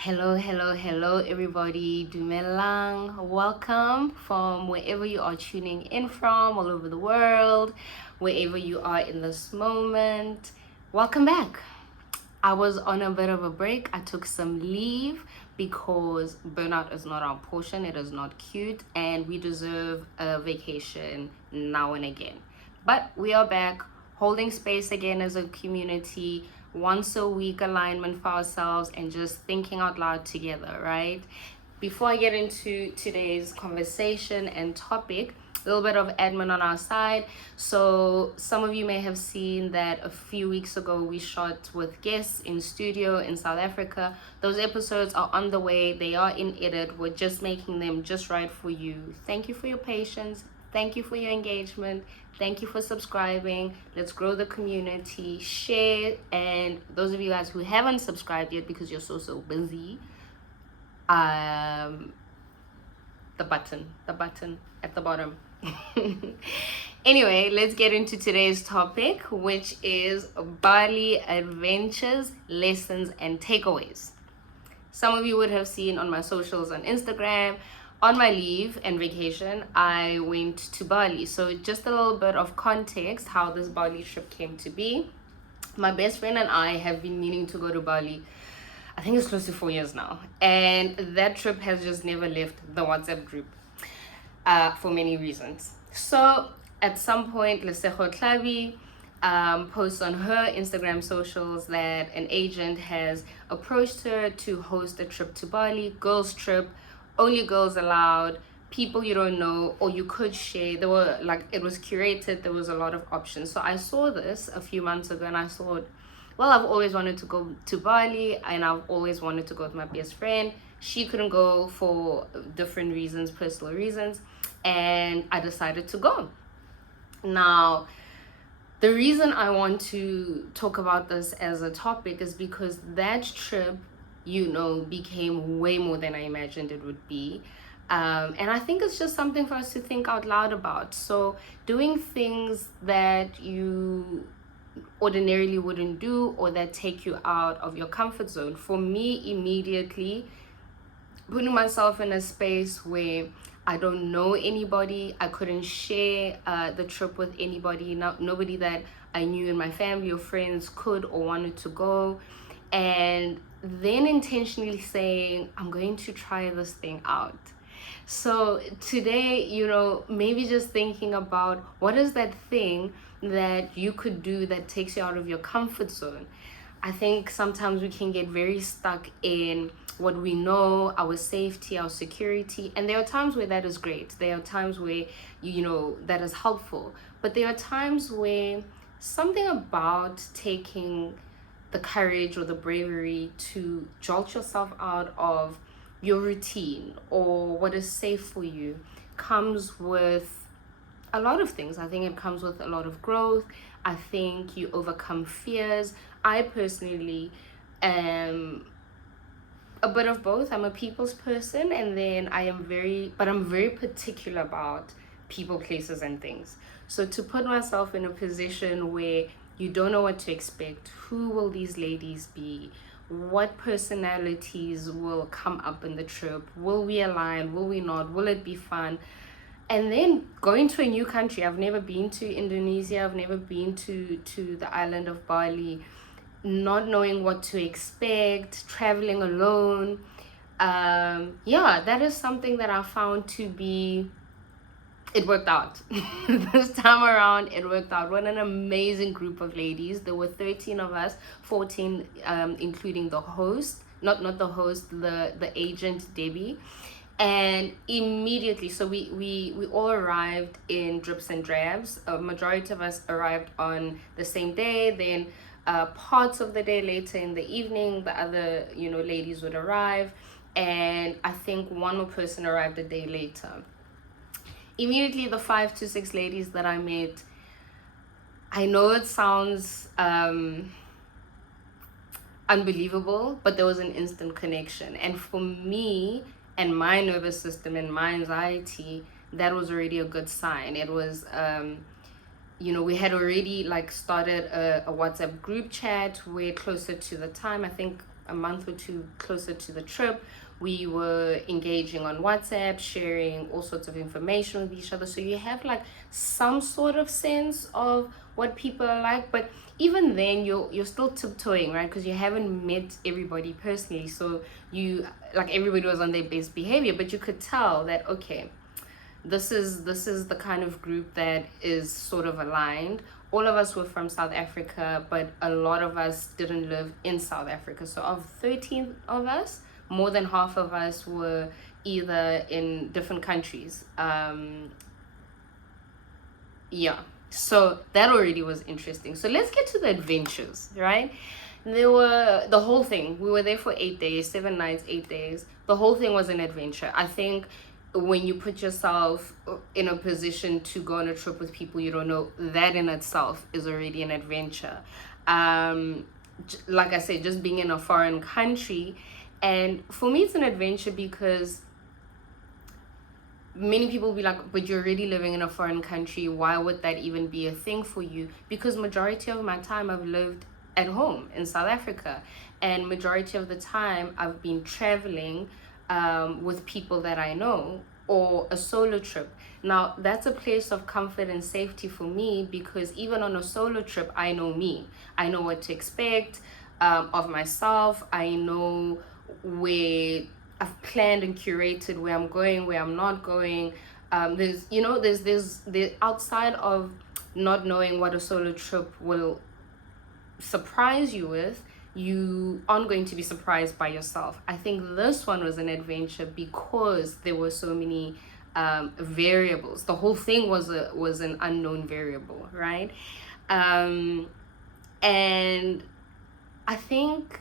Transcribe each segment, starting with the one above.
Hello, everybody. Dumelang. Welcome from wherever you are tuning in from, all over the world, wherever you are in this moment. Welcome back. I was on a bit of a break. I took some leave because burnout is not our portion. It is not cute, and we deserve a vacation now and again. But we are back, holding space again as a community, once a week alignment for ourselves, and just thinking out loud together, right? Before I get into today's conversation and topic, a little bit of admin on our side. So some of you may have seen that a few weeks ago we shot with guests in studio in South Africa. Those episodes are on the way. They are in edit. We're just making them just right for you. Thank you for your patience. Thank you for your engagement. Thank you for subscribing. Let's grow the community. Share. And those of you guys who haven't subscribed yet because you're so busy, the button at the bottom. Anyway, let's get into today's topic, which is Bali adventures, lessons, and takeaways. Some of you would have seen on my socials on Instagram, on my leave and vacation, I went to Bali. So just a little bit of context how this Bali trip came to be. My best friend and I have been meaning to go to Bali. I think it's close to 4 years now. And that trip has just never left the WhatsApp group for many reasons. So at some point, Lesejo Tlabi posts on her Instagram socials that an agent has approached her to host a trip to Bali, girls trip, only girls allowed, people you don't know, or you could share. There were it was curated, there was a lot of options. So I saw this a few months ago and I thought, well, I've always wanted to go to Bali and I've always wanted to go with my best friend. She couldn't go for different reasons, personal reasons, and I decided to go. Now, the reason I want to talk about this as a topic is because that trip, became way more than I imagined it would be. And I think it's just something for us to think out loud about. So doing things that you ordinarily wouldn't do or that take you out of your comfort zone. For me, immediately putting myself in a space where I don't know anybody, I couldn't share the trip with anybody, nobody that I knew in my family or friends could or wanted to go, and then intentionally saying, I'm going to try this thing out. So today, maybe just thinking about what is that thing that you could do that takes you out of your comfort zone. I think sometimes we can get very stuck in what we know, our safety, our security, and there are times where that is great. There are times where that is helpful, but there are times where something about taking the courage or the bravery to jolt yourself out of your routine or what is safe for you comes with a lot of things. I think it comes with a lot of growth. I think you overcome fears. I personally am a bit of both. I'm a people's person, and then I'm very particular about people, places, and things. So to put myself in a position where you don't know what to expect, who will these ladies be? What personalities will come up in the trip? Will we align? Will we not? Will it be fun? And then going to a new country. I've never been to Indonesia. I've never been to the island of Bali. Not knowing what to expect, traveling alone. That is something that I found to be, it worked out. This time around, it worked out. What an amazing group of ladies. There were 13 of us, 14 including the host, not the host, the agent, Debbie. And immediately, so we all arrived in drips and drabs. A majority of us arrived on the same day. Then parts of the day later in the evening, the other ladies would arrive, and I think one more person arrived a day later. Immediately, the 5 to 6 ladies that I met, I know it sounds unbelievable, but there was an instant connection. And for me and my nervous system and my anxiety, that was already a good sign. It was, we had already started a WhatsApp group chat where closer to the time, I think a month or two closer to the trip, we were engaging on WhatsApp, sharing all sorts of information with each other. So you have like some sort of sense of what people are like, but even then you're still tiptoeing, right? Because you haven't met everybody personally. So you, like, everybody was on their best behavior, but you could tell that, okay, this is the kind of group that is sort of aligned. All of us were from South Africa, but a lot of us didn't live in South Africa. So of 13 of us, more than half of us were either in different countries. Yeah, so that already was interesting. So let's get to the adventures, right? There were the whole thing. We were there for 8 days, 7 nights, 8 days. The whole thing was an adventure. I think when you put yourself in a position to go on a trip with people you don't know, that in itself is already an adventure. Like I said, just being in a foreign country, and for me it's an adventure because many people will be like, but you're already living in a foreign country, why would that even be a thing for you? Because majority of my time I've lived at home in South Africa, and majority of the time I've been traveling with people that I know, or a solo trip. Now that's a place of comfort and safety for me, because even on a solo trip I know me. I know what to expect of myself. I know where I've planned and curated where I'm going, where I'm not going. There's outside of not knowing what a solo trip will surprise you with, you aren't going to be surprised by yourself. I think this one was an adventure because there were so many variables. The whole thing was an unknown variable, right? And I think,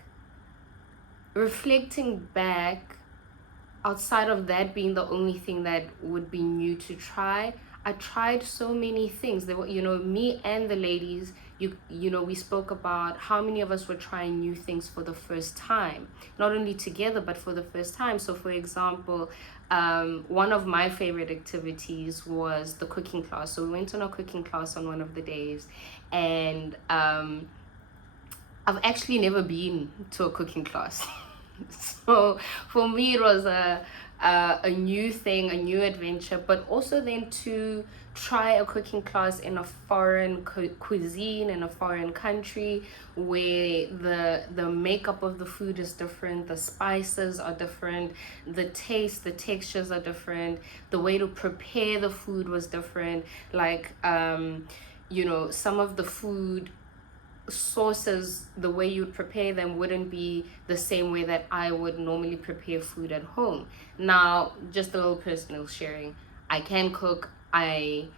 reflecting back, outside of that being the only thing that would be new to try, I tried so many things. There were, me and the ladies, we spoke about how many of us were trying new things for the first time, not only together, but for the first time. So for example, one of my favorite activities was the cooking class. So we went on a cooking class on one of the days, and I've actually never been to a cooking class. So for me it was a new thing, a new adventure, but also then to try a cooking class in a foreign cuisine, in a foreign country, where the makeup of the food is different, the spices are different, the taste, the textures are different, the way to prepare the food was different. Like some of the food sauces, the way you'd prepare them wouldn't be the same way that I would normally prepare food at home. Now, just a little personal sharing, I can cook. I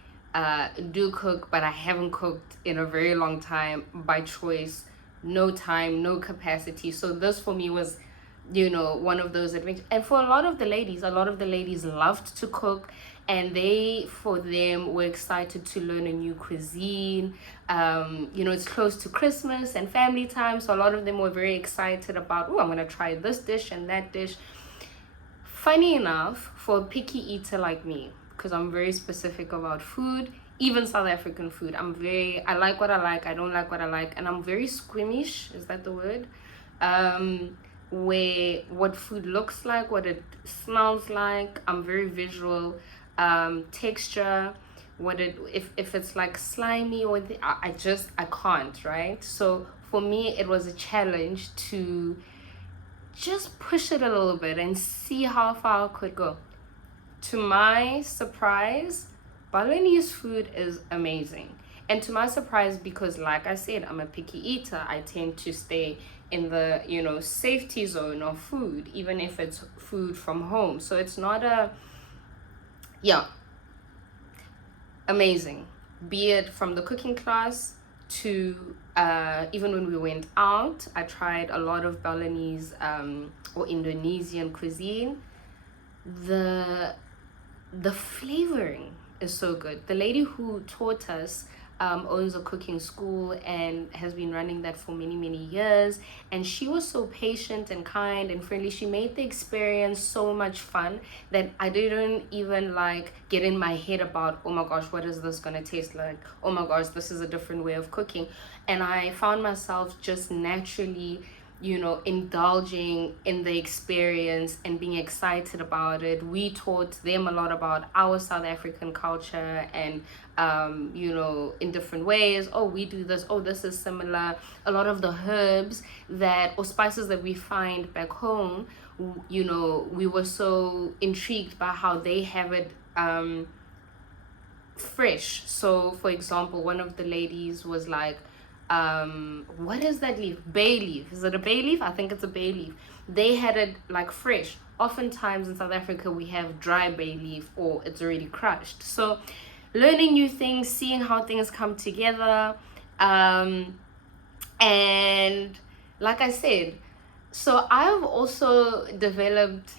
do cook, but I haven't cooked in a very long time, by choice. No time, no capacity. So this for me was one of those adventures. And for a lot of the ladies loved to cook, and for them were excited to learn a new cuisine. It's close to Christmas and family time, so a lot of them were very excited about, I'm gonna try this dish and that dish. Funny enough, for a picky eater like me, because I'm very specific about food, even South African food, I like what I like, I don't like what I like, and I'm very squeamish, is that the word? Where what food looks like, what it smells like. I'm very visual. Texture, if it's like slimy, or I can't, right? So for me it was a challenge to just push it a little bit and see how far I could go. To my surprise, Balinese food is amazing. And to my surprise, because like I said, I'm a picky eater, I tend to stay in the safety zone of food, even if it's food from home. So it's not amazing, be it from the cooking class to even when we went out. I tried a lot of Balinese or Indonesian cuisine. The flavoring is so good. The lady who taught us owns a cooking school and has been running that for many years, and she was so patient and kind and friendly. She made the experience so much fun that I didn't even get in my head about, oh my gosh, what is this gonna taste like, oh my gosh, this is a different way of cooking. And I found myself just naturally indulging in the experience and being excited about it. We taught them a lot about our South African culture and, in different ways. Oh, we do this. Oh, this is similar. A lot of the herbs or spices that we find back home, we were so intrigued by how they have it fresh. So, for example, one of the ladies was like, what is that leaf? Bay leaf. Is it a bay leaf? I think it's a bay leaf. They had it like fresh. Oftentimes in South Africa we have dry bay leaf or it's already crushed. So learning new things, seeing how things come together, and like I said, so I've also developed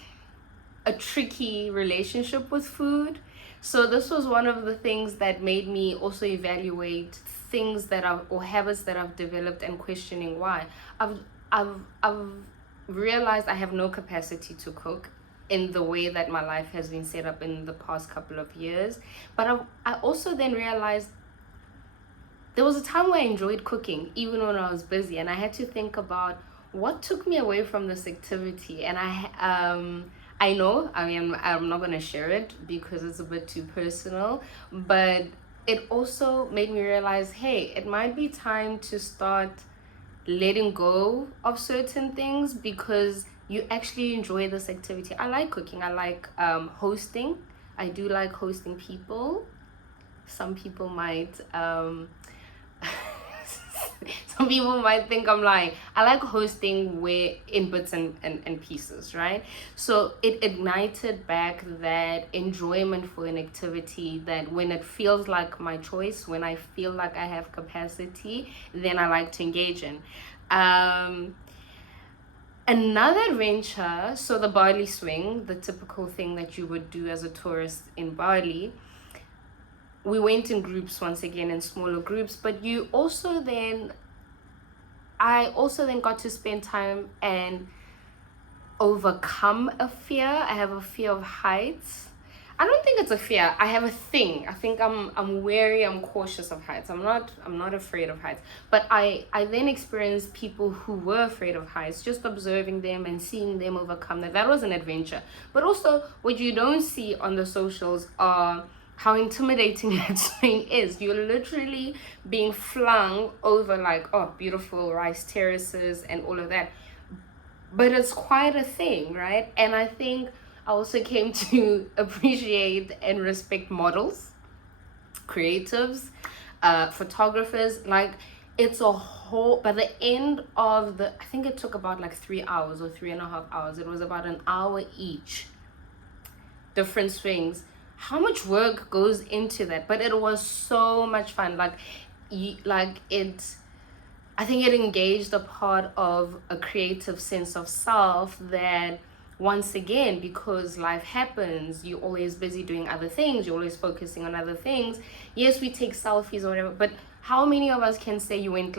a tricky relationship with food. So this was one of the things that made me also evaluate things or habits that I've developed and questioning why. I've realized I have no capacity to cook in the way that my life has been set up in the past couple of years. But I also then realized there was a time where I enjoyed cooking, even when I was busy, and I had to think about what took me away from this activity. And I know, I'm not going to share it because it's a bit too personal, but it also made me realize, hey, it might be time to start letting go of certain things because you actually enjoy this activity. I like cooking. I like hosting. I do like hosting people. Some people might some people might think I'm lying. I like hosting in bits and pieces, right? So it ignited back that enjoyment for an activity that when it feels like my choice, when I feel like I have capacity, then I like to engage in. Another adventure, so the Bali swing, the typical thing that you would do as a tourist in Bali. We went in groups, once again, in smaller groups, but I also then got to spend time and overcome a fear. I have a fear of heights. I don't think it's a fear. I have a thing. I think I'm wary, I'm cautious of heights. I'm not afraid of heights. But I then experienced people who were afraid of heights, just observing them and seeing them overcome that. That was an adventure. But also what you don't see on the socials are how intimidating that swing is. You're literally being flung over like, oh, beautiful rice terraces and all of that. But it's quite a thing, right? And I think I also came to appreciate and respect models, creatives, photographers. Like, it's a whole, by the end of I think it took about like 3 hours or 3.5 hours. It was about an hour each, different swings. How much work goes into that? But it was so much fun. I think it engaged a part of a creative sense of self that, once again, because life happens, you're always busy doing other things, you're always focusing on other things. Yes, we take selfies or whatever, but how many of us can say you went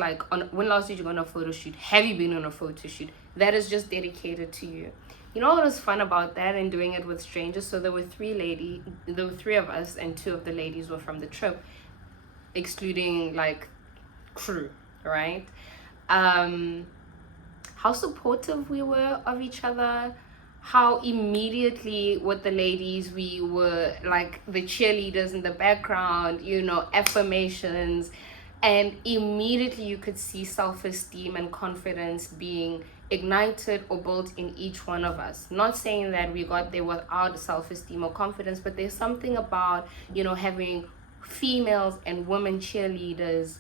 when last did you go on a photo shoot? Have you been on a photo shoot? That is just dedicated to you. You know what was fun about that and doing it with strangers? So there were three of us, and 2 of the ladies were from the trip, excluding like crew, right? How supportive we were of each other, how immediately with the ladies we were like the cheerleaders in the background, affirmations, and immediately you could see self-esteem and confidence being ignited or built in each one of us. Not saying that we got there without self-esteem or confidence, but there's something about having females and women cheerleaders.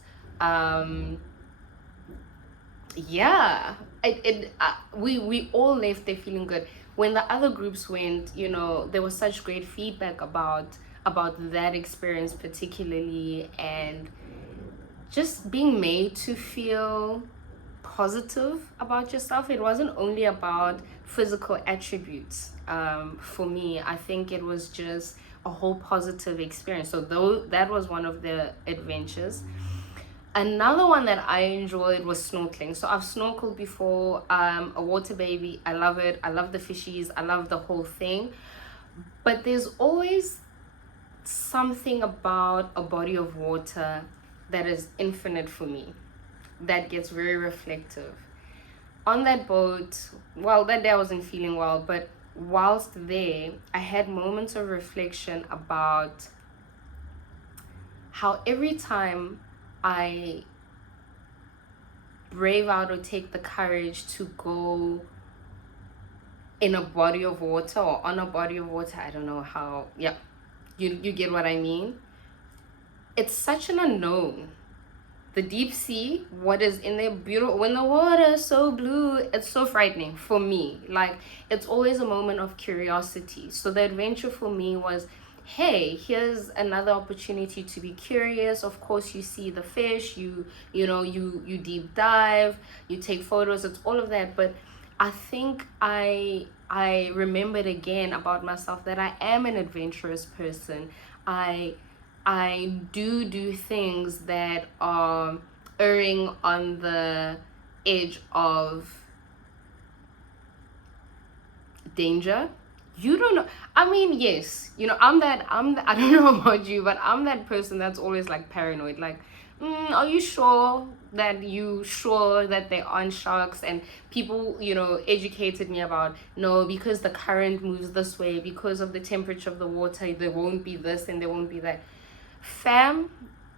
We all left there feeling good. When the other groups went, there was such great feedback about that experience particularly, and just being made to feel positive about yourself. It wasn't only about physical attributes. For me, I think it was just a whole positive experience. So that was one of the adventures. Another one that I enjoyed was snorkeling. So I've snorkeled before. A water baby. I love it. I love the fishies. I love the whole thing. But there's always something about a body of water that is infinite for me, that gets very reflective. On that boat, well, that day I wasn't feeling well, but whilst there, I had moments of reflection about how every time I brave out or take the courage to go in a body of water or on a body of water, I don't know how, yeah, you get what I mean. It's such an unknown. The deep sea, what is in there, beautiful. When the water is so blue, it's so frightening for me. Like, it's always a moment of curiosity. So the adventure for me was, hey, here's another opportunity to be curious. Of course, you see the fish, you deep dive, you take photos, it's all of that. But I think I remembered again about myself that I am an adventurous person. I do things that are erring on the edge of danger. You don't know. I mean, yes, I don't know about you, but I'm that person that's always like paranoid. Like, are you sure that there aren't sharks? And people, educated me about, no, because the current moves this way, because of the temperature of the water, there won't be this and there won't be that. Fam,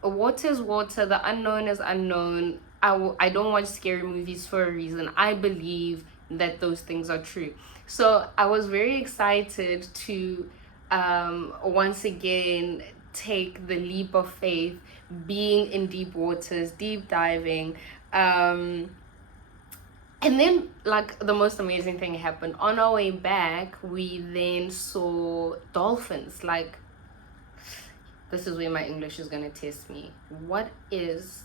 water is water. The unknown is unknown. I don't watch scary movies for a reason. I believe that those things are true. So I was very excited to once again take the leap of faith, being in deep waters, deep diving. And then, like, the most amazing thing happened. On our way back, we then saw dolphins. Like, this is where my English is going to test me. What is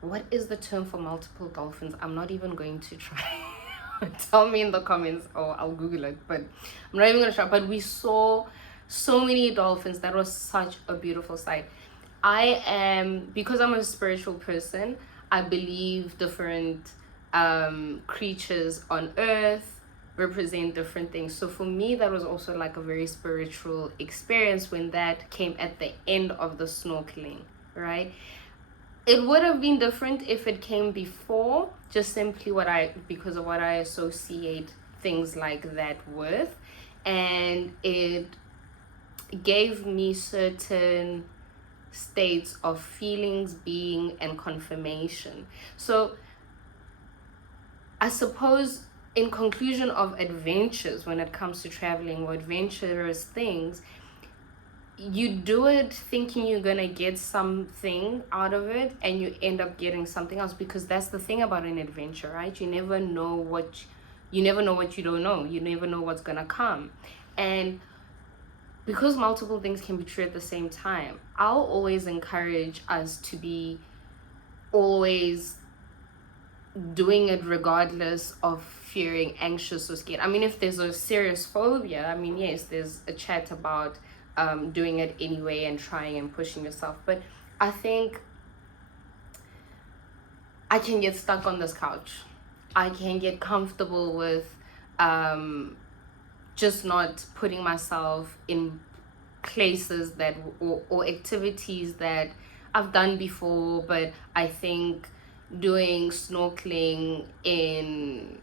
the term for multiple dolphins? I'm not even going to try. Tell me in the comments, or I'll Google it, but I'm not even going to try. But we saw so many dolphins. That was such a beautiful sight. Because I'm a spiritual person, I believe different creatures on earth represent different things. So for me, that was also like a very spiritual experience when that came at the end of the snorkeling, right? It would have been different if it came before, just simply because of what I associate things like that with. And it gave me certain states of feelings, being, and confirmation. So I suppose, in conclusion of adventures, when it comes to traveling or adventurous things, you do it thinking you're gonna get something out of it, and you end up getting something else, because that's the thing about an adventure, right? You never know what you don't know. You never know what's gonna come. And because multiple things can be true at the same time, I'll always encourage us to be always doing it regardless of fearing, anxious, or scared. I mean, if there's a serious phobia, I mean, yes, there's a chat about doing it anyway and trying and pushing yourself. But I think I can get stuck on this couch. I can get comfortable with just not putting myself in places that or activities that I've done before. But I think doing snorkeling in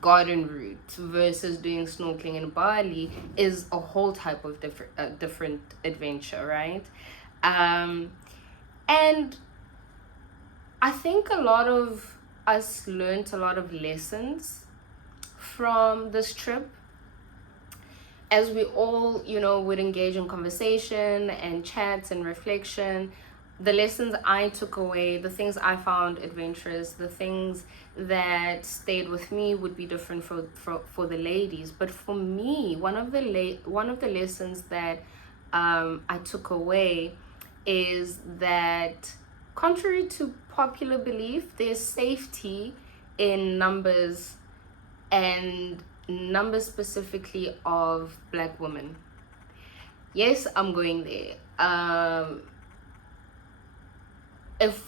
garden route versus doing snorkeling in Bali is a whole type of different adventure, right? And I think a lot of us learned a lot of lessons from this trip, as we all would engage in conversation and chats and reflection. The lessons I took away, the things I found adventurous, the things that stayed with me would be different for the ladies. But for me, one of the lessons that I took away is that, contrary to popular belief, there's safety in numbers, and numbers specifically of Black women. Yes, I'm going there. If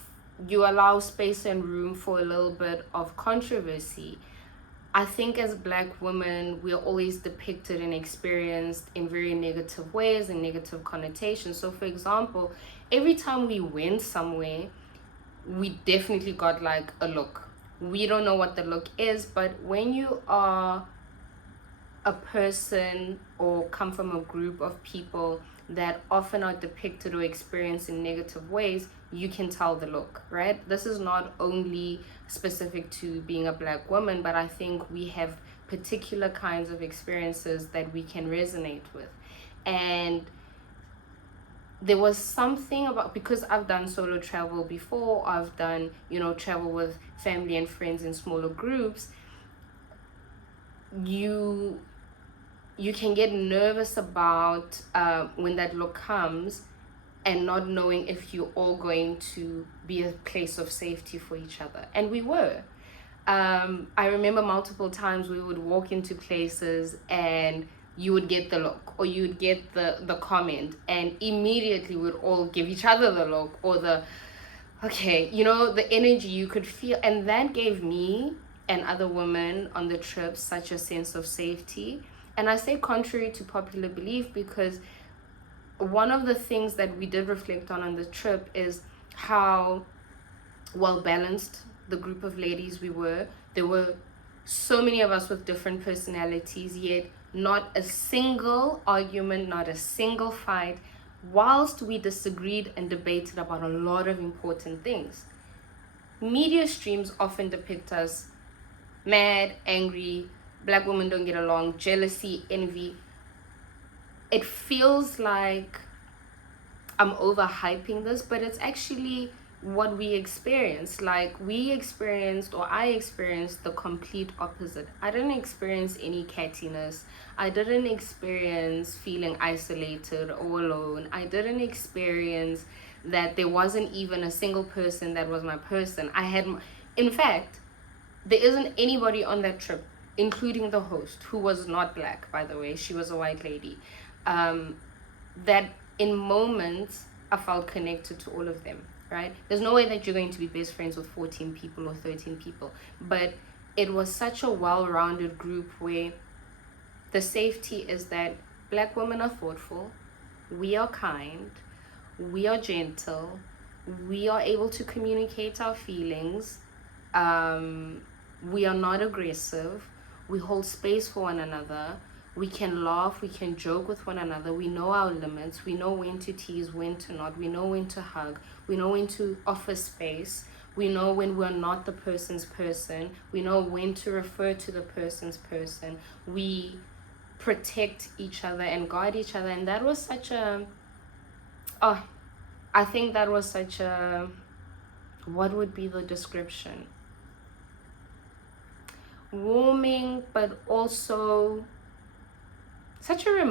you allow space and room for a little bit of controversy, I think as Black women, we're always depicted and experienced in very negative ways and negative connotations. So for example, every time we went somewhere, we definitely got like a look. We don't know what the look is, but when you are a person or come from a group of people that often are depicted or experienced in negative ways, you can tell the look, right? This is not only specific to being a black woman, but I think we have particular kinds of experiences that we can resonate with. And there was something about, because I've done solo travel before, I've done, travel with family and friends in smaller groups, you can get nervous about when that look comes, and not knowing if you're all going to be a place of safety for each other. And we were. I remember multiple times we would walk into places and you would get the look, or you would get the comment, and immediately we'd all give each other the look, or the okay, the energy you could feel. And that gave me and other women on the trip such a sense of safety. And I say contrary to popular belief, because one of the things that we did reflect on the trip is how well balanced the group of ladies we were. There were so many of us with different personalities, yet not a single argument, not a single fight, whilst we disagreed and debated about a lot of important things. Media streams often depict us mad, angry, black women don't get along, jealousy, envy. It feels like I'm overhyping this, but it's actually what we experienced. Like, I experienced the complete opposite. I didn't experience any cattiness. I didn't experience feeling isolated or alone. I didn't experience that there wasn't even a single person that was my person. In fact, there isn't anybody on that trip, including the host, who was not black, by the way. She was a white lady. That in moments I felt connected to all of them, right? There's no way that you're going to be best friends with 14 people or 13 people, but it was such a well-rounded group where the safety is that black women are thoughtful, we are kind, we are gentle, we are able to communicate our feelings, we are not aggressive, we hold space for one another, we can laugh, we can joke with one another, we know our limits, we know when to tease, when to not, we know when to hug, we know when to offer space, we know when we're not the person's person, we know when to refer to the person's person, we protect each other and guard each other. And that was such a, I think that was such a, what would be the description? Warming, but also such a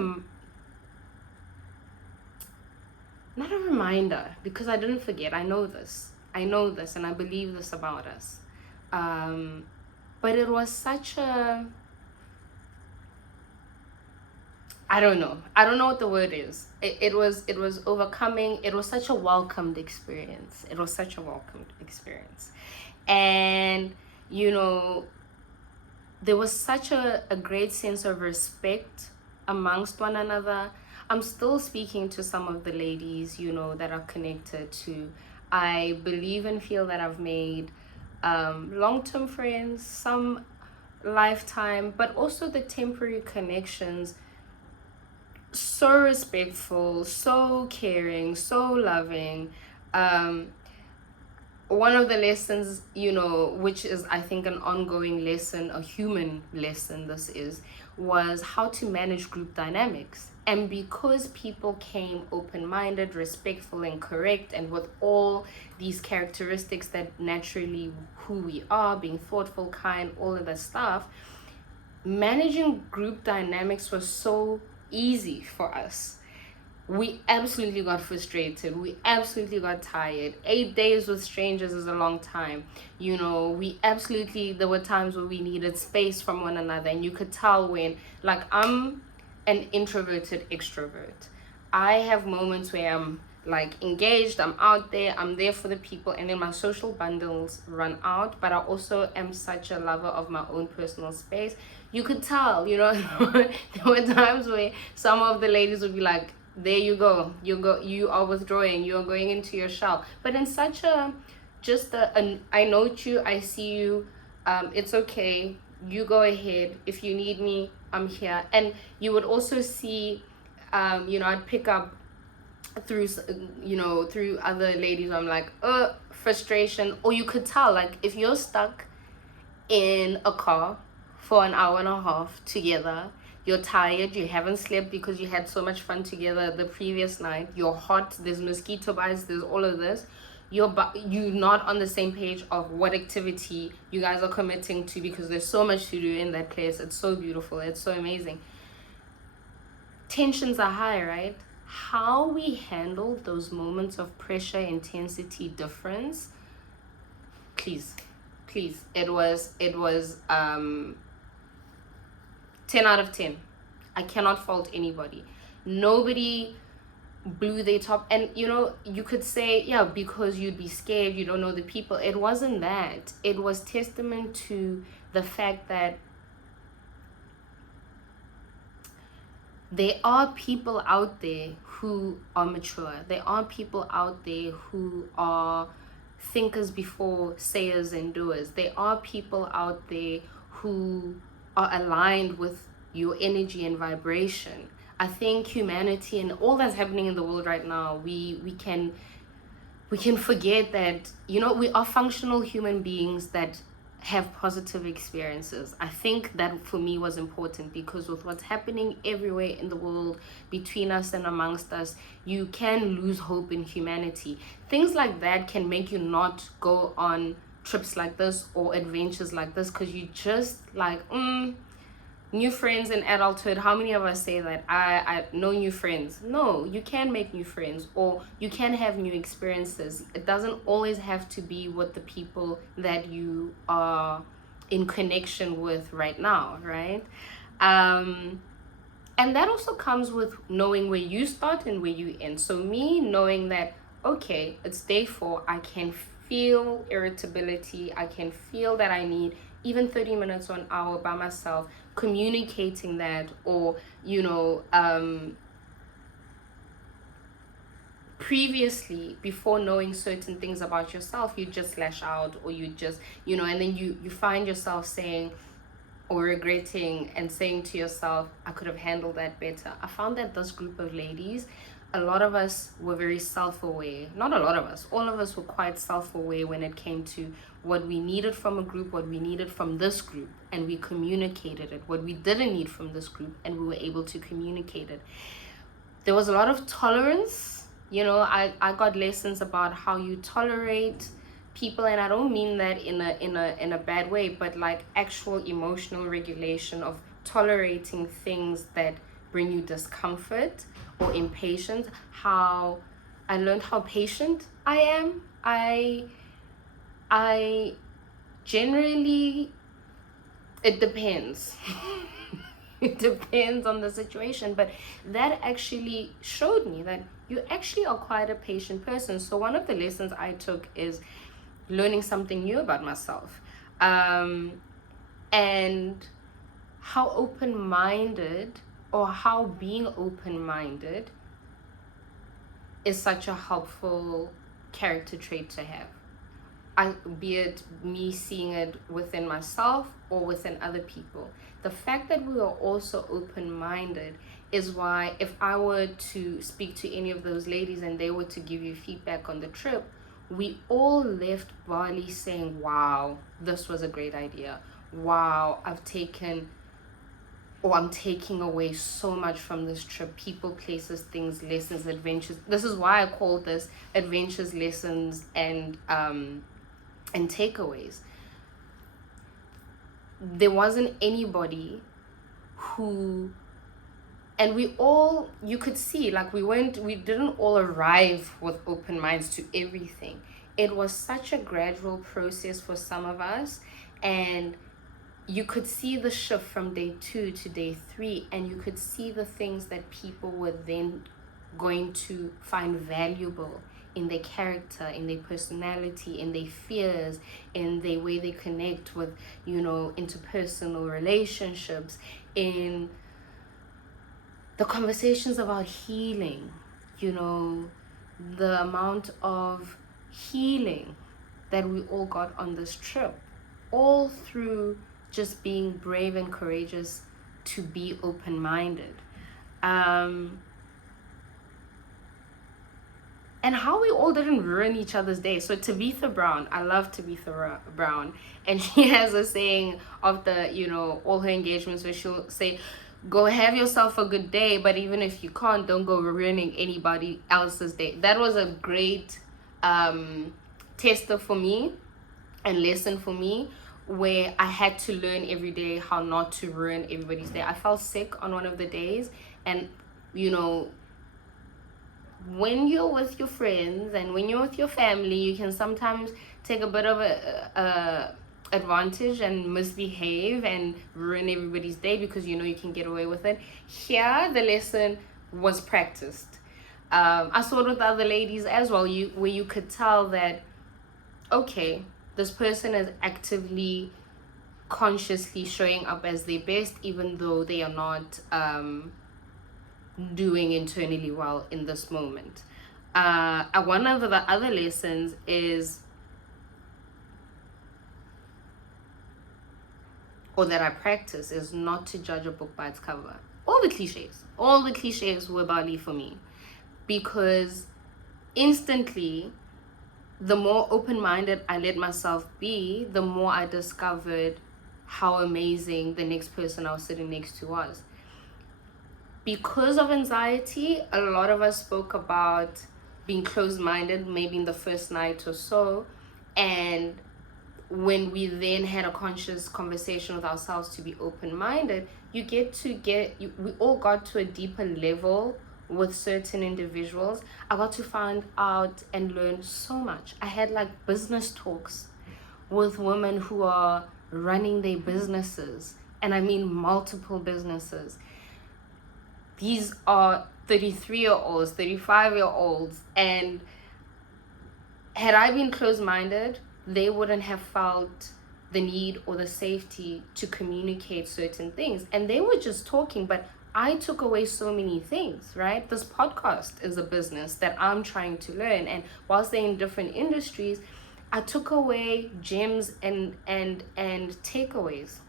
not a reminder, because I didn't forget. I know this and I believe this about us, but it was such a, I don't know what the word is. It was overcoming. It was such a welcomed experience. And there was such a great sense of respect amongst one another. I'm still speaking to some of the ladies, that are connected to. I believe and feel that I've made long-term friends, some lifetime, but also the temporary connections. So respectful, so caring, so loving. One of the lessons, which is, I think, an ongoing lesson, a human lesson was how to manage group dynamics. And because people came open-minded, respectful, and correct, and with all these characteristics that naturally who we are, being thoughtful, kind, all of that stuff, managing group dynamics was so easy for us. We absolutely got frustrated. We absolutely got tired. 8 days with strangers is a long time. There were times where we needed space from one another, and you could tell when, like, I'm an introverted extrovert. I have moments where I'm like engaged, I'm out there, I'm there for the people, and then my social bundles run out. But I also am such a lover of my own personal space. You could tell, there were times where some of the ladies would be like, there you go, you are withdrawing, you're going into your shell, but in such a just I note you, I see you, it's okay, you go ahead, if you need me, I'm here. And you would also see, I'd pick up through, through other ladies, I'm like, frustration. Or you could tell, like, if you're stuck in a car for an hour and a half together, you're tired, you haven't slept because you had so much fun together the previous night, you're hot, there's mosquito bites, there's all of this, you're not on the same page of what activity you guys are committing to, because there's so much to do in that place. It's so beautiful, it's so amazing. Tensions are high, right? How we handle those moments of pressure, intensity, difference, please, it was 10 out of 10. I cannot fault anybody. Nobody blew their top. And you could say, yeah, because you'd be scared, you don't know the people. It wasn't that. It was testament to the fact that there are people out there who are mature. There are people out there who are thinkers before sayers and doers. There are people out there who are aligned with your energy and vibration. I think humanity and all that's happening in the world right now, we can forget that, we are functional human beings that have positive experiences. I think that for me was important, because with what's happening everywhere in the world, between us and amongst us, you can lose hope in humanity. Things like that can make you not go on trips like this or adventures like this, because you just like, new friends in adulthood. How many of us say that? I no new friends. No, you can make new friends, or you can have new experiences. It doesn't always have to be with the people that you are in connection with right now, right? And that also comes with knowing where you start and where you end. So me knowing that, okay, it's day 4, I can feel irritability, I can feel that I need even 30 minutes or an hour by myself, communicating that, or previously, before knowing certain things about yourself, you just lash out, or you just and then you find yourself saying or regretting and saying to yourself, I could have handled that better. I found that this group of ladies, a lot of us were very self-aware. Not a lot of us, all of us were quite self-aware when it came to what we needed from a group, what we needed from this group, and we communicated it. What we didn't need from this group, and we were able to communicate it. There was a lot of tolerance. I got lessons about how you tolerate people, and I don't mean that in a bad way, but like actual emotional regulation of tolerating things that bring you discomfort or impatience. How I learned how patient I am. I generally, it depends. It depends on the situation, but that actually showed me that you actually are quite a patient person. So one of the lessons I took is learning something new about myself, and how open-minded, or how being open-minded is such a helpful character trait to have. Be it me seeing it within myself or within other people. The fact that we are also open-minded is why, if I were to speak to any of those ladies and they were to give you feedback on the trip, we all left Bali saying, wow, this was a great idea. Wow, I'm taking away so much from this trip. People, places, things, lessons, adventures. This is why I called this adventures, lessons, and takeaways. There wasn't anybody who, and we all, you could see, like, we didn't all arrive with open minds to everything. It was such a gradual process for some of us, and you could see the shift from day 2 to day 3, and you could see the things that people were then going to find valuable in their character, in their personality, in their fears, in the way they connect with, interpersonal relationships, in the conversations about healing, the amount of healing that we all got on this trip, all through just being brave and courageous to be open-minded. And how we all didn't ruin each other's day. So Tabitha Brown, I love Tabitha Brown, and she has a saying of the, you know, all her engagements where she'll say, go have yourself a good day, but even if you can't, don't go ruining anybody else's day. That was a great tester for me and lesson for me, where I had to learn every day how not to ruin everybody's day. I felt sick on one of the days, and you know, when you're with your friends and when you're with your family, you can sometimes take a bit of a advantage and misbehave and ruin everybody's day because you know you can get away with it. Here, the lesson was practiced. I saw it with other ladies as well, where you could tell that, okay, this person is actively, consciously showing up as their best, even though they are not doing internally well in this moment. One of the other lessons is, or that I practice, is not to judge a book by its cover. All the cliches were BALI for me, because instantly, the more open-minded I let myself be, the more I discovered how amazing the next person I was sitting next to was. Because of anxiety, a lot of us spoke about being closed-minded maybe in the first night or so, and when we then had a conscious conversation with ourselves to be open-minded, we all got to a deeper level with certain individuals. I got to find out and learn so much. I had like business talks with women who are running their businesses, and I mean multiple businesses. These are 33-year-olds, 35-year-olds, and had I been closed-minded, they wouldn't have felt the need or the safety to communicate certain things. And they were just talking, but I took away so many things, right? This podcast is a business that I'm trying to learn, and whilst they're in different industries, I took away gems and takeaways.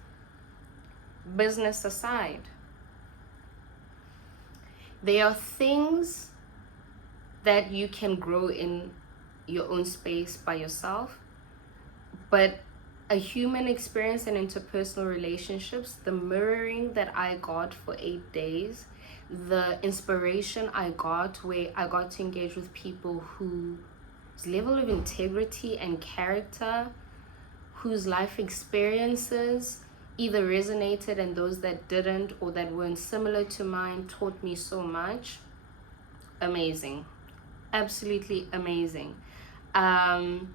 Business aside, there are things that you can grow in your own space by yourself, but a human experience and interpersonal relationships, the mirroring that I got for 8 days, the inspiration I got, where I got to engage with people whose level of integrity and character, whose life experiences either resonated and those that didn't, or that weren't similar to mine, taught me so much. Amazing. Absolutely amazing. And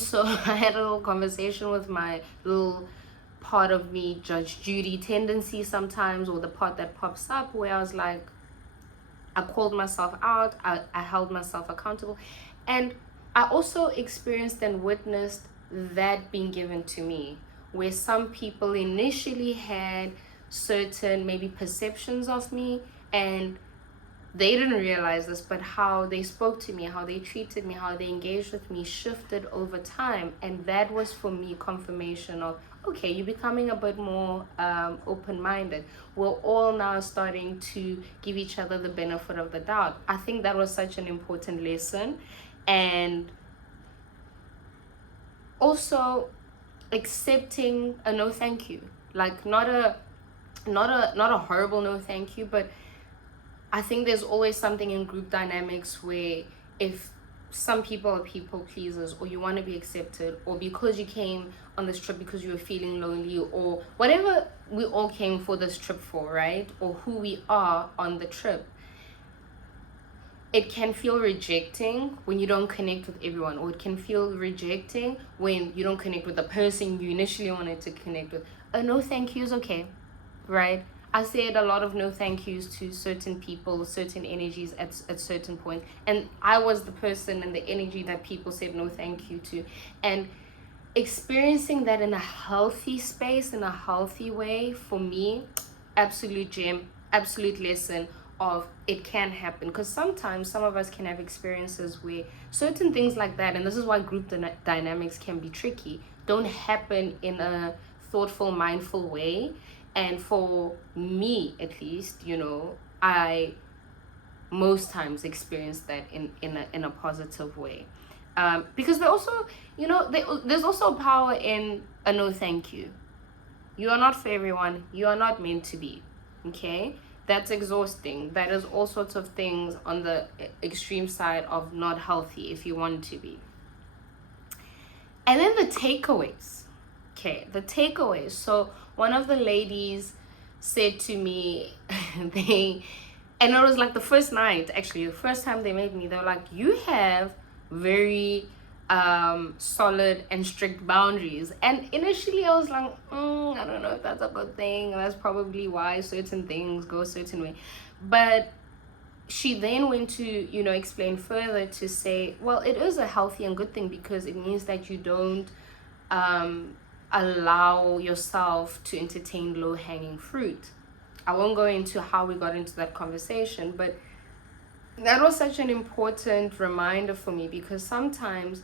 so I had a little conversation with my little part of me, Judge Judy tendency sometimes, or the part that pops up, where I was like, I called myself out, I held myself accountable, and I also experienced and witnessed that being given to me, where some people initially had certain maybe perceptions of me, and they didn't realize this, but how they spoke to me, how they treated me, how they engaged with me shifted over time. And that was for me confirmation of, okay, you're becoming a bit more open-minded. We're all now starting to give each other the benefit of the doubt. I think that was such an important lesson. And also accepting a no thank you, like not a horrible no thank you, but I think there's always something in group dynamics where if some people are people pleasers, or you want to be accepted, or because you came on this trip because you were feeling lonely, or whatever we all came for this trip for, right? Or who we are on the trip, it can feel rejecting when you don't connect with everyone, or it can feel rejecting when you don't connect with the person you initially wanted to connect with. A no thank you is okay, right? I said a lot of no thank yous to certain people, certain energies at certain points, and I was the person and the energy that people said no thank you to. And experiencing that in a healthy space, in a healthy way, for me, absolute gem, absolute lesson of it can happen, because sometimes some of us can have experiences where certain things like that, and this is why group dynamics can be tricky, don't happen in a thoughtful, mindful way. And for me, at least, I most times experience that in a positive way, because they also, there's also power in a no thank you. You are not for everyone. You are not meant to be. Okay? That's exhausting. That is all sorts of things on the extreme side of not healthy if you want to be. And then the takeaways. Okay, the takeaways. So one of the ladies said to me, and it was like the first night, actually, the first time they met me, they were like, you have very solid and strict boundaries. And initially I was like, I don't know if that's a good thing. That's probably why certain things go a certain way. But she then went to, explain further to say, well, it is a healthy and good thing, because it means that you don't allow yourself to entertain low-hanging fruit. I won't go into how we got into that conversation, but that was such an important reminder for me, because sometimes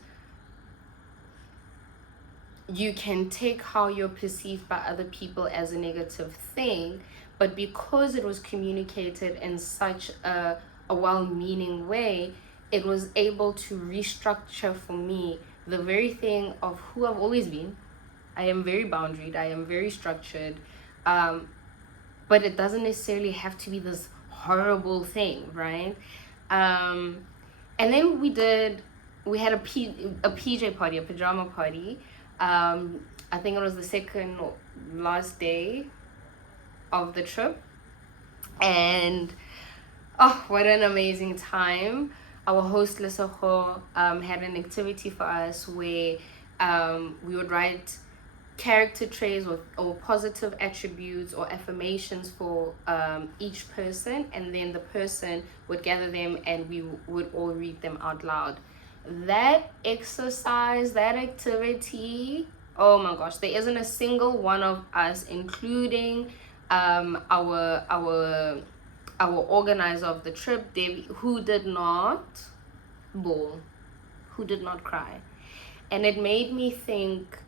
you can take how you're perceived by other people as a negative thing, but because it was communicated in such a well-meaning way, it was able to restructure for me the very thing of who I've always been. I am very boundaried, I am very structured, but it doesn't necessarily have to be this horrible thing, right? And then we had a PJ party, a pajama party. I think it was the second last day of the trip, and oh, what an amazing time. Our host Lesotho had an activity for us where we would write character traits or positive attributes or affirmations for each person, and then the person would gather them and we would all read them out loud. That exercise, that activity, oh my gosh, there isn't a single one of us, including our organizer of the trip, Debbie, who did not bawl, who did not cry. And it made me think,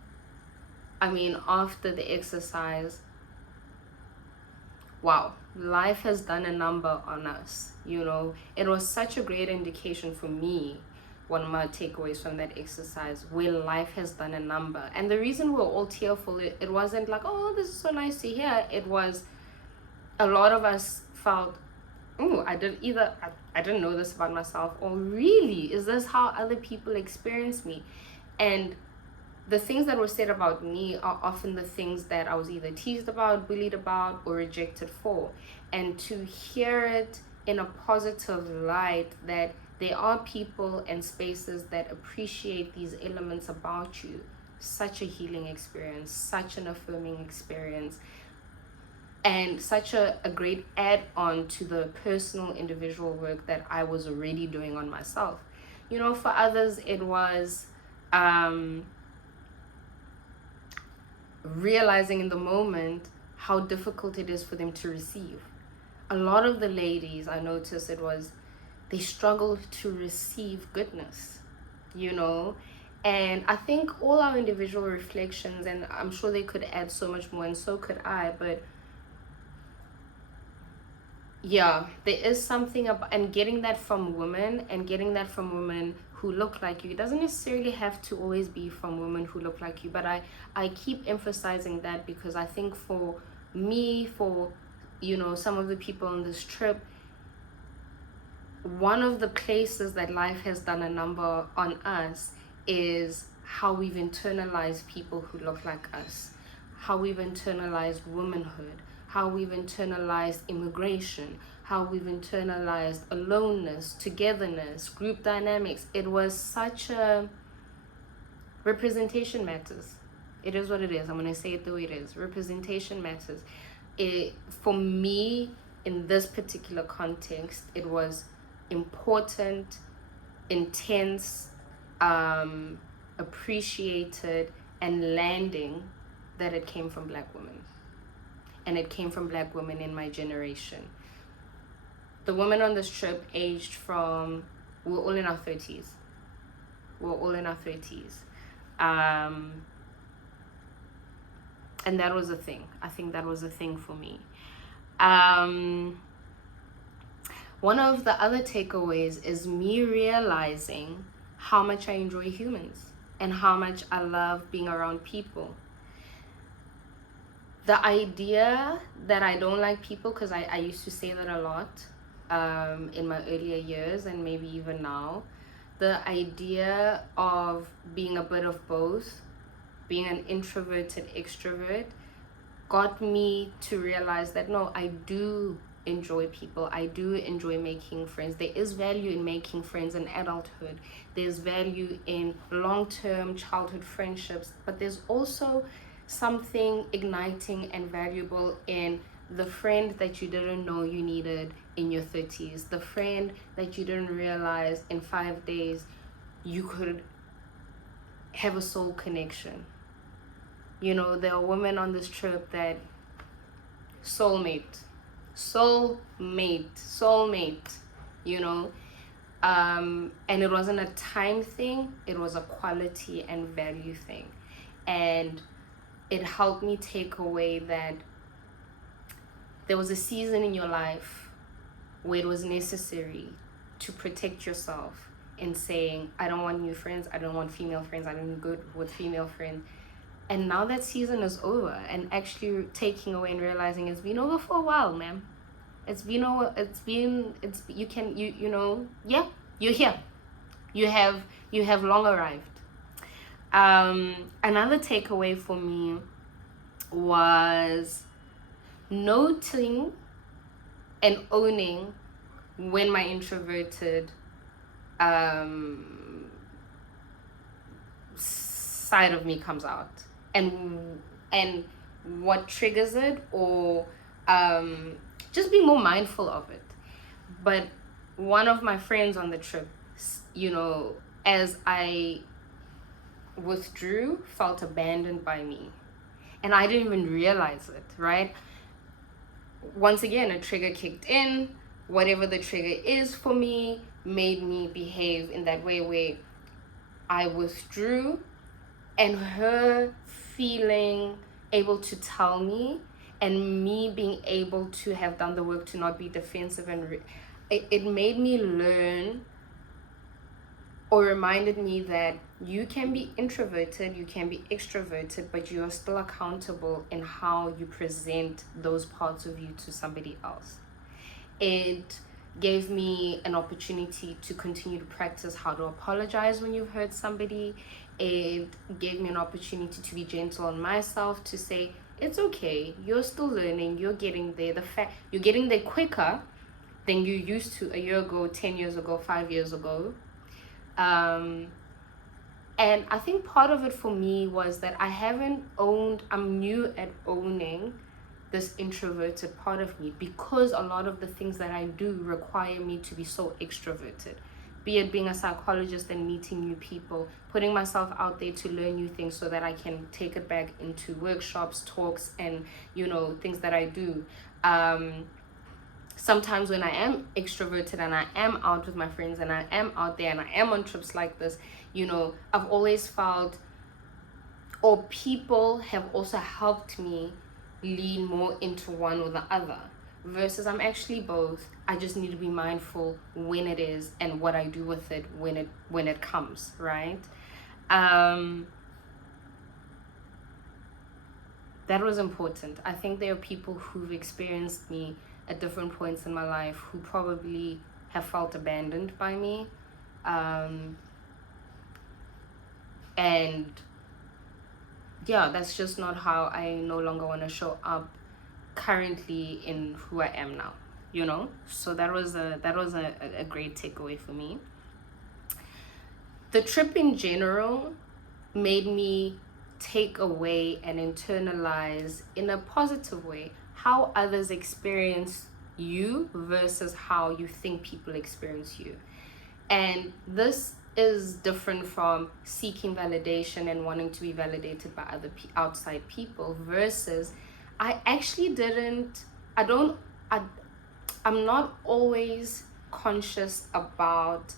after the exercise, wow, life has done a number on us. It was such a great indication for me, one of my takeaways from that exercise, where life has done a number. And the reason we're all tearful, it wasn't like, oh, this is so nice to hear. It was, a lot of us felt, oh, I didn't know this about myself, or really, is this how other people experience me? And the things that were said about me are often the things that I was either teased about, bullied about, or rejected for. And to hear it in a positive light, that there are people and spaces that appreciate these elements about you, such a healing experience, such an affirming experience, and such a great add-on to the personal individual work that I was already doing on myself. For others, it was realizing in the moment how difficult it is for them to receive. A lot of the ladies, I noticed, they struggle to receive goodness, and I think all our individual reflections, and I'm sure they could add so much more, and so could I, but yeah, there is something about, and getting that from women, who look like you. It doesn't necessarily have to always be from women who look like you, but I keep emphasizing that, because I think for me, for some of the people on this trip, one of the places that life has done a number on us is how we've internalized people who look like us, how we've internalized womanhood, how we've internalized immigration, how we've internalized aloneness, togetherness, group dynamics. It was such a representation matters. It is what it is. I'm going to say it the way it is. Representation matters. For me, in this particular context, it was important, intense, appreciated, and landing that it came from Black women. And it came from Black women in my generation. The women on this trip aged from, we're all in our 30s. We're all in our 30s. And that was a thing. I think that was a thing for me. One of the other takeaways is me realizing how much I enjoy humans and how much I love being around people. The idea that I don't like people, because I used to say that a lot in my earlier years and maybe even now, the idea of being a bit of both, being an introverted extrovert, got me to realize that no, I do enjoy people. I do enjoy making friends. There is value in making friends in adulthood. There's value in long-term childhood friendships, but there's also something igniting and valuable in the friend that you didn't know you needed in your 30s, the friend that you didn't realize in 5 days you could have a soul connection. You know, there are women on this trip that soulmate, you know. And it wasn't a time thing, it was a quality and value thing. And it helped me take away that there was a season in your life where it was necessary to protect yourself in saying, I don't want new friends, I don't want female friends, I don't do good with female friends. And now that season is over, and actually taking away and realizing it's been over for a while, man. You know, yeah, you're here. You have long arrived. Another takeaway for me was noting and owning when my introverted side of me comes out, and what triggers it, or just be more mindful of it. But one of my friends on the trip, you know, as I withdrew, felt abandoned by me, and I didn't even realize it, right? Once again, a trigger kicked in. Whatever the trigger is for me made me behave in that way where I withdrew, and her feeling able to tell me, and me being able to have done the work to not be defensive, and it made me learn, or reminded me that you can be introverted, you can be extroverted, but you are still accountable in how you present those parts of you to somebody else. It gave me an opportunity to continue to practice how to apologize when you've hurt somebody. It gave me an opportunity to be gentle on myself, to say, it's okay, you're still learning, you're getting there. You're getting there quicker than you used to a year ago, 10 years ago, 5 years ago. And I think part of it for me was that I'm new at owning this introverted part of me, because a lot of the things that I do require me to be so extroverted, be it being a psychologist and meeting new people, putting myself out there to learn new things so that I can take it back into workshops, talks, and, you know, things that I do. Sometimes when I am extroverted and I am out with my friends and I am out there and I am on trips like this, you know, I've always felt, or people have also helped me lean more into one or the other, versus I'm actually both. I just need to be mindful when it is and what I do with it when it comes, right? That was important. I think there are people who've experienced me at different points in my life who probably have felt abandoned by me, and yeah, that's just not how I no longer want to show up currently in who I am now, you know. So that was a great takeaway for me. The trip in general made me take away and internalize in a positive way how others experience you versus how you think people experience you. And this is different from seeking validation and wanting to be validated by other outside people, versus I don't I'm not always conscious about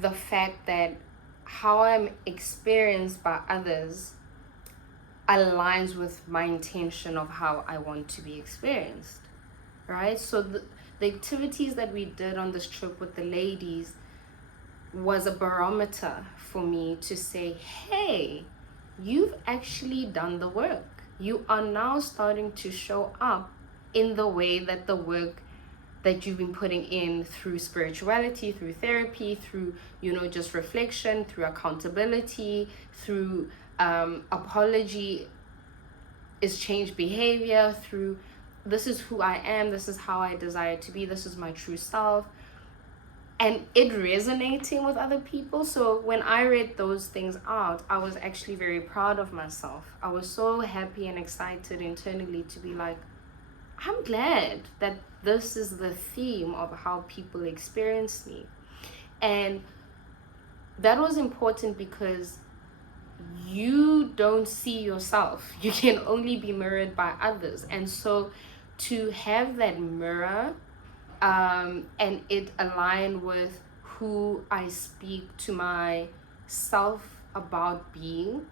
the fact that how I'm experienced by others aligns with my intention of how I want to be experienced, right? So the activities that we did on this trip with the ladies was a barometer for me to say, hey, you've actually done the work. You are now starting to show up in the way that the work that you've been putting in through spirituality, through therapy, through, just reflection, through accountability, through apology, is change behavior, through this is who I am, this is how I desire to be, this is my true self, and it resonating with other people. So when I read those things out, I was actually very proud of myself. I was so happy and excited internally to be like, I'm glad that this is the theme of how people experience me. And that was important because you don't see yourself. You can only be mirrored by others. And so to have that mirror and it align with who I speak to myself about being,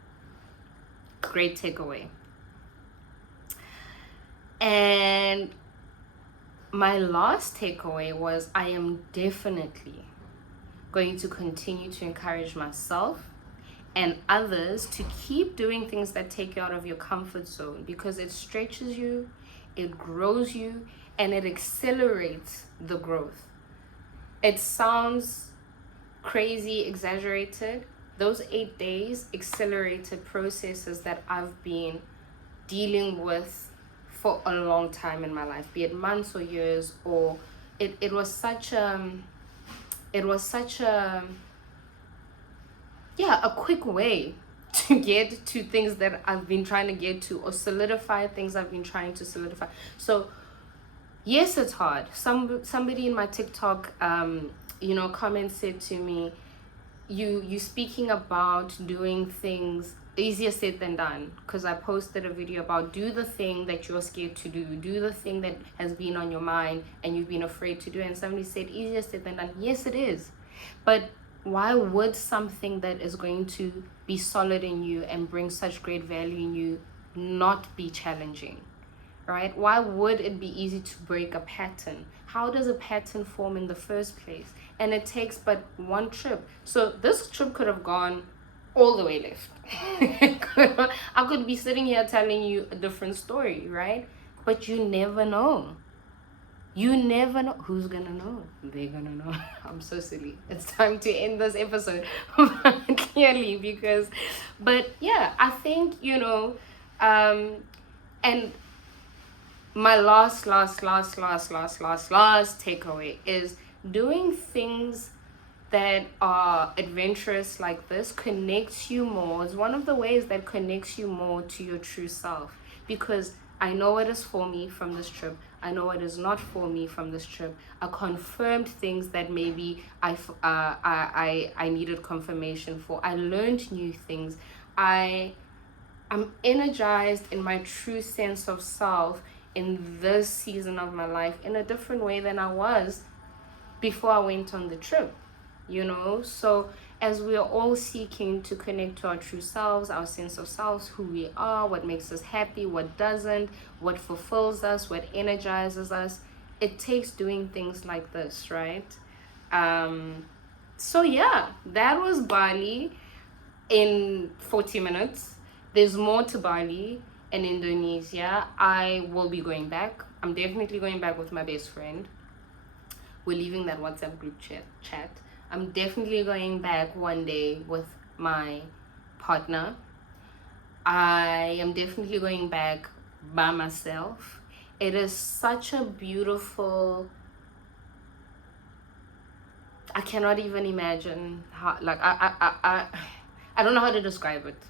great takeaway. And my last takeaway was I am definitely going to continue to encourage myself and others to keep doing things that take you out of your comfort zone, because it stretches you, it grows you, and it accelerates the growth. It sounds crazy, exaggerated. Those 8 days accelerated processes that I've been dealing with for a long time in my life, be it months or years, or it was such a quick way to get to things that I've been trying to get to, or solidify things I've been trying to solidify. So yes, it's hard. Somebody in my TikTok comment said to me, you speaking about doing things easier said than done, because I posted a video about do the thing that you're scared to do the thing that has been on your mind and you've been afraid to do, and somebody said easier said than done. Yes, it is. But why would something that is going to be solid in you and bring such great value in you not be challenging, right? Why would it be easy to break a pattern? How does a pattern form in the first place? And it takes but one trip. So this trip could have gone all the way left. I could be sitting here telling you a different story, right? But you never know. You never know. Who's gonna know? They're gonna know. I'm so silly. It's time to end this episode. Clearly, but yeah, I think, and my last takeaway is doing things that are adventurous like this connects you more. It's one of the ways that connects you more to your true self, because I know what is for me from this trip. I know what is not for me from this trip. I confirmed things that maybe I needed confirmation for. I learned new things. I'm energized in my true sense of self in this season of my life in a different way than I was before I went on the trip. So as we are all seeking to connect to our true selves, our sense of selves, who we are, what makes us happy, what doesn't, what fulfills us, what energizes us, it takes doing things like this, right? So yeah, that was Bali in 40 minutes. There's more to Bali in Indonesia. I will be going back. I'm definitely going back with my best friend. We're leaving that WhatsApp group chat. I'm definitely going back one day with my partner. I am definitely going back by myself. It is such a beautiful, I cannot even imagine how, like, I don't know how to describe it.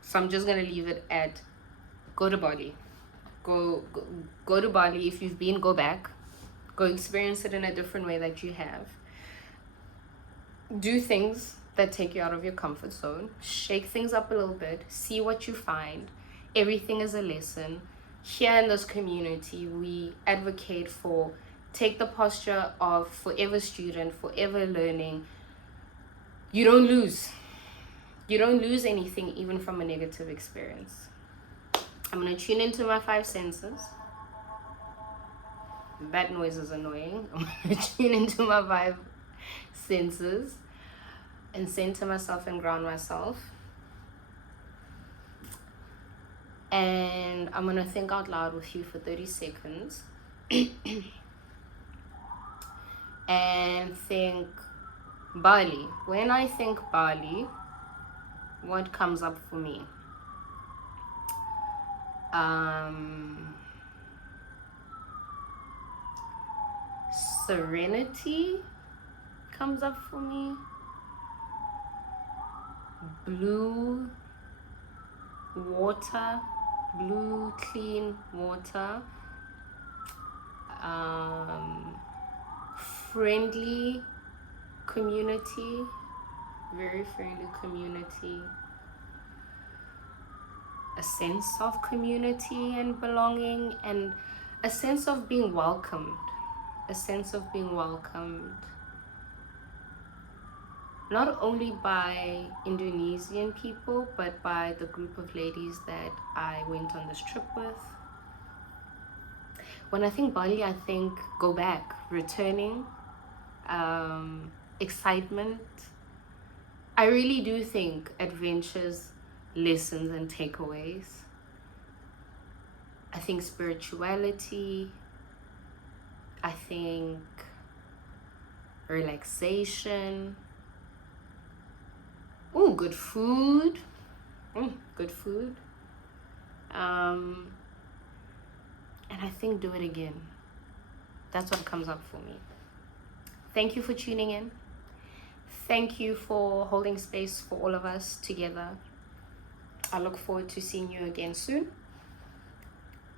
So I'm just gonna leave it at go to Bali. Go to Bali. If you've been, go back. Go experience it in a different way that you have. Do things that take you out of your comfort zone. Shake things up a little bit. See what you find. Everything is a lesson. here in this community, we advocate for take the posture of forever student, forever learning. You don't lose. You don't lose anything, even from a negative experience. I'm going to tune into my 5 senses. That noise is annoying. I'm going to tune into my 5 senses and center myself and ground myself. And I'm going to think out loud with you for 30 seconds. And think Bali. When I think Bali, what comes up for me? Serenity comes up for me. Blue water, blue clean water. Friendly community, very friendly community. A sense of community and belonging, and a sense of being welcomed. A sense of being welcomed, not only by Indonesian people, but by the group of ladies that I went on this trip with. When I think Bali, I think go back, returning, excitement. I really do think adventures, lessons, and takeaways. I think spirituality. I think relaxation. Ooh, good food. Good food. And I think do it again. That's what comes up for me. Thank you for tuning in. Thank you for holding space for all of us together. I look forward to seeing you again soon.